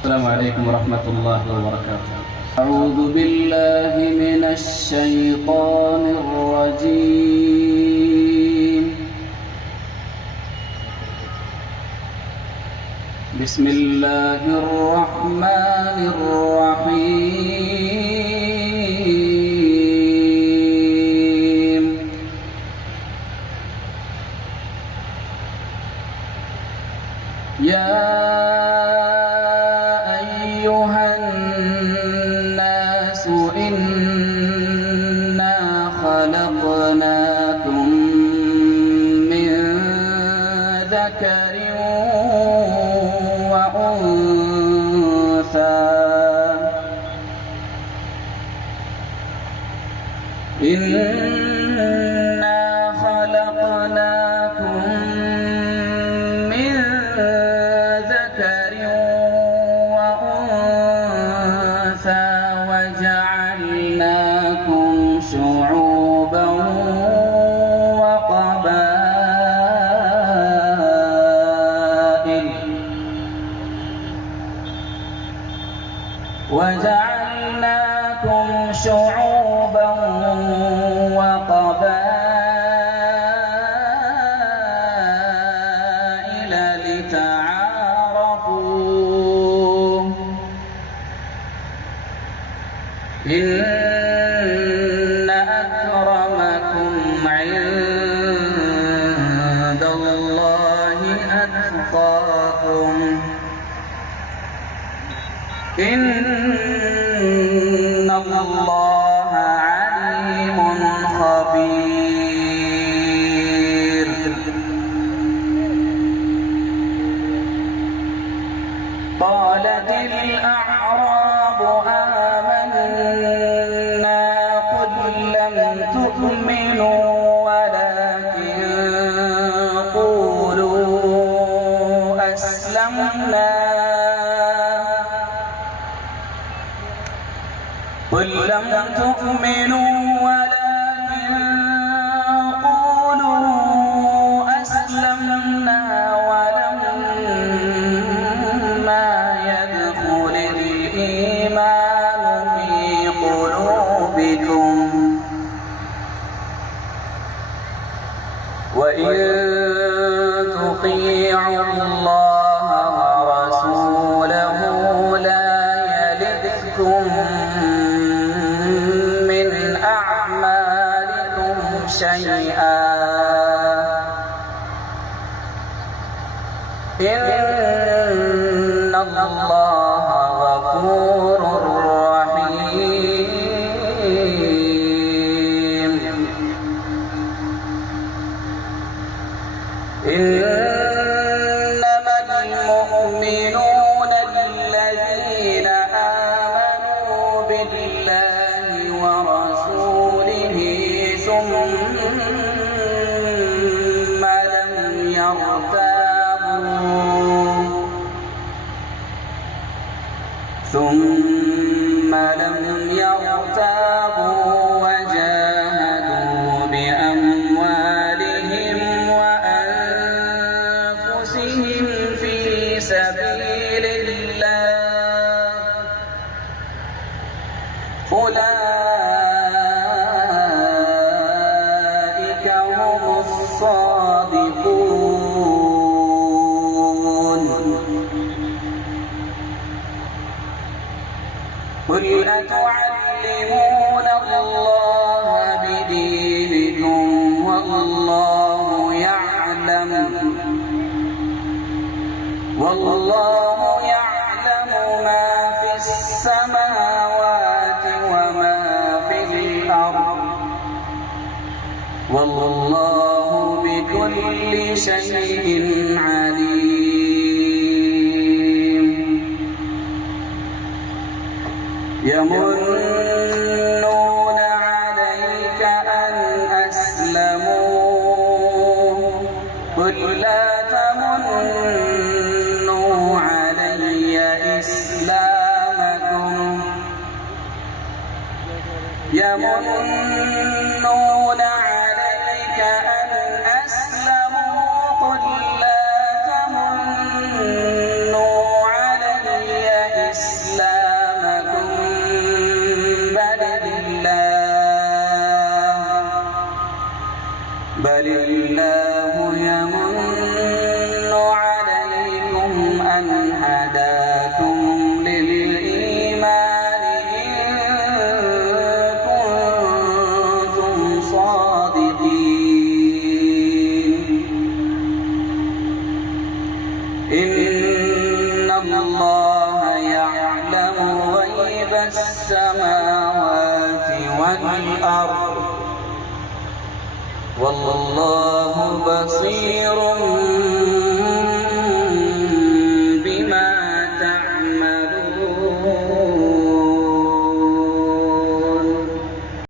السلام عليكم ورحمة الله وبركاته. أعوذ بالله من الشيطان الرجيم. بسم الله الرحمن الرحيم. يا أيها الناس إنا خلقناكم من ذكر وأنثى وجعلناكم شعوبا وقبائل لتعارفوا إن أكرمكم عند الله أتقاكم إن الله عليم خبير. قالت الأعراب آمنا قل لم تؤمنوا ولكن قولوا أسلمنا قل لم تؤمنوا ولكن قولوا أسلمنا ولما يدخل الإيمان في قلوبكم وإن تطيعوا الله ورسوله لا يلدكم من أعمالكم شيئا إن الله غفور رحيم. إنما المؤمنون الذين آمنوا بالله ورسوله ثم لم يرتابوا وجاهدوا بأموالهم وأنفسهم في سبيل الله أولئك هم الصادقون. قل أتعلمون الله بدينكم والله يعلم ما في السماوات وما في الأرض والله بكل شيء عليم. يمنون عليك أن أسلموا قل لا تمنوا علي إسلامكم يمنون عليك أن أسلموا قل لا تمنوا علي الله يعلم غيب السماوات والأرض والله بصير